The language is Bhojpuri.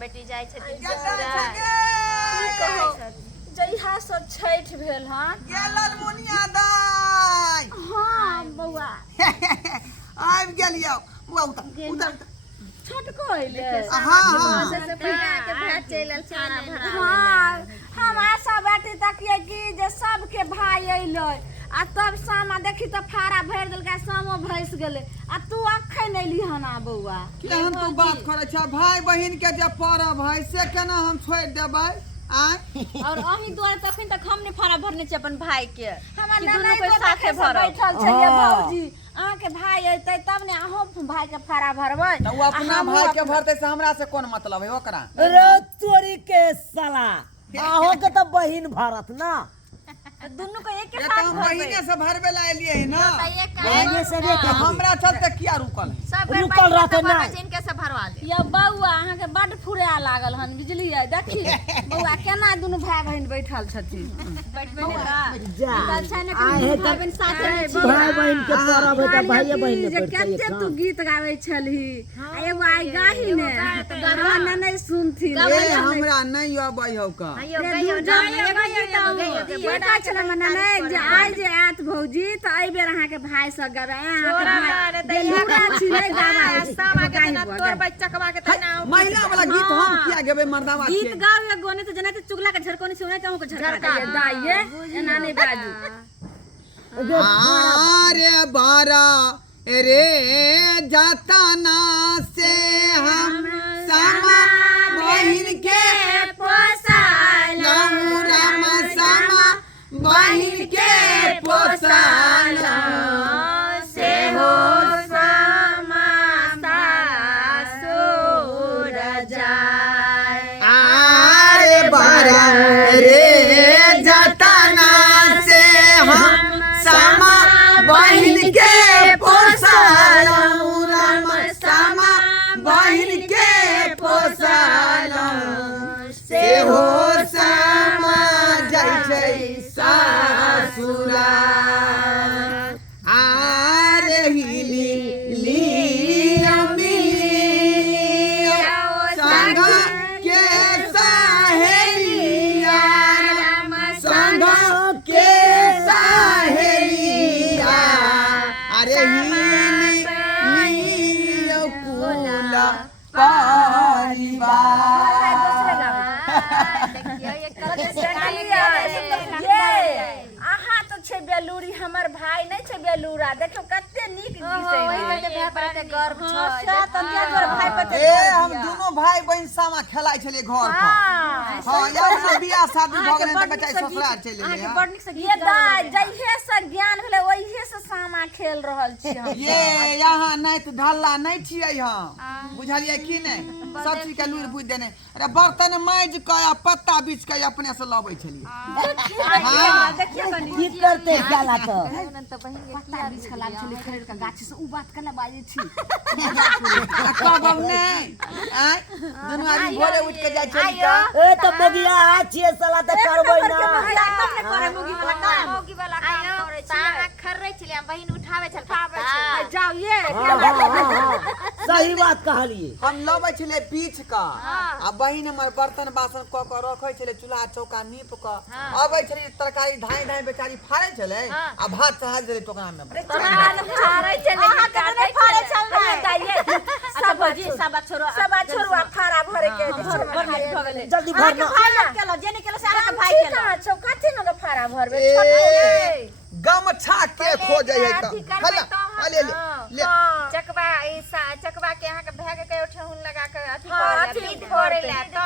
बेटी जाय छथिन जइहा सब छठ भेल हां गेलल मुनिया दाई हां बौआ आबि गेलियौ बुआ उतर उतर छोटको अइले हां हां से पहले के भात चलल खाना भरा हां हम आशा बाटी तकिए कि जे सबके भाई अइले आ तब सामा देखी त फारा भर देलका सामो भैस गेले आ तू अखन अइली हना बौआ केहन तू बात करे छ भाई बहिन के जे परब है से केना हम छोड़ देबै आय और अही द्वारे तखन तक हम ने फारा भरने छ अपन भाई के हमर कि दोनों कोई साथे भरब बैठल छलिए भौजी अहाँ के भाई अइतै तब ने अहो भाई के फारा भरबै त वो अपना भाई के भरते से हमरा से कोन मतलब है ओकरा रे तोरी के साला आहो के तो बहिन भरत ना दोनों को एक ये साथ तो हम महीने से भरबे ला एलिए है ना बहिने से रे तो हमरा चलते किया रुकल है सब रुकल रहते ना जिनके से भरवा दे या बौआ अहाँ के बड फुरा लागल हन बुझलियै देखी बौआ केना दुनु भाई बहिन बैठल छथिन बैठबे ने का जा कल छै ने आए हे भाई बहन साथे में छी भाई बहन के परब है त भाई बहन ने जे बैठते कते तू गीत गाबै छलही आ एगो आई गाही ने गाना नहीं सुनथी ए हमरा नहीं अबै हौ का आइयो गइयो बेटा छले मने नहीं जे आइ जे आत भौजी त एहि बेर अहाँ के भाई सब गावे अहाँ के बेलूरा छी नहीं गावा सामा के तना तोर बच्चकवा के तना महिला वाला गीत हम किया गेबे मर्दावा के गीत गाओ या गोने तो जना चुगला के झरकोनी सुने चाहू को झरका दाइए एना नहीं बाजू अरे बारा रे जाताना से हम सामा बहिन के पोसाल राम सामा बहिन के पोसाल से हो समाता सोर जाय अरे बारा रे जाताना से हम सामा बहिन के पोसाल राम सामा बहिन के पोसाल से हो सामा जाइ छै सासुरा आरे हिली लिया मिलिया संग के सहेलिया संग के सहेलिया अरे हिली लिया कुला परिवार अहाँ तो छे बेलूरी हमर भाई नहीं छे बेलूरा देखो कते नीक ए हम दोनों भाई बहन सामा खेलाइ छले घर पर हां यार ना बियाह शादी भ गेलै त बच्चा ससुराल चलि गेलै बड़ निक से ये दाई जइहे से ज्ञान भेले ओइहे से सामा खेल रहल छी हम ये यहाँ नहीं तो ढल्ला नहीं छियै हम बुझलियै कि नहीं सब चीज के लूर बुझ देने अरे बर्तन मांज के या पत्ता बीछ के अपने से लबै छलियै देखिए बनी की करते साला तो पत्ता बीछ के लाग छले खरीद के गाछी से उ बात कला बाजे छी कब हम नहीं आय दुनू आदमी भोरे उठ के जाइ छलियै ए त बगिया आ छिए साला त करबै ना करे मुगी वाला काम करे छी ताहा खर्रे छले हम बहिन उठावे छल जाओ ये सही बात कहलिए हम लबै छले बीछ के आ बहिन हमर बर्तन बासन क के रखै छले चूल्हा चौका नीप के अबै छले तरकारी धाई धाई बेचारी फाड़े छले आ भात चढ़ा देले टोकरा में फाड़े चले काटे फाड़े चल ना दाइए सब जी सब छोरो फाड़ा भरे के जल्दी भर ना केलो जेने केलो सारा के भाई केलो चौकाथी में फाड़ा भरबे छोटा गमछा के खोजे है त हला ले ले ले चकवा के यहाँ के भैग के ठहुन लगा के अथी करे ला तो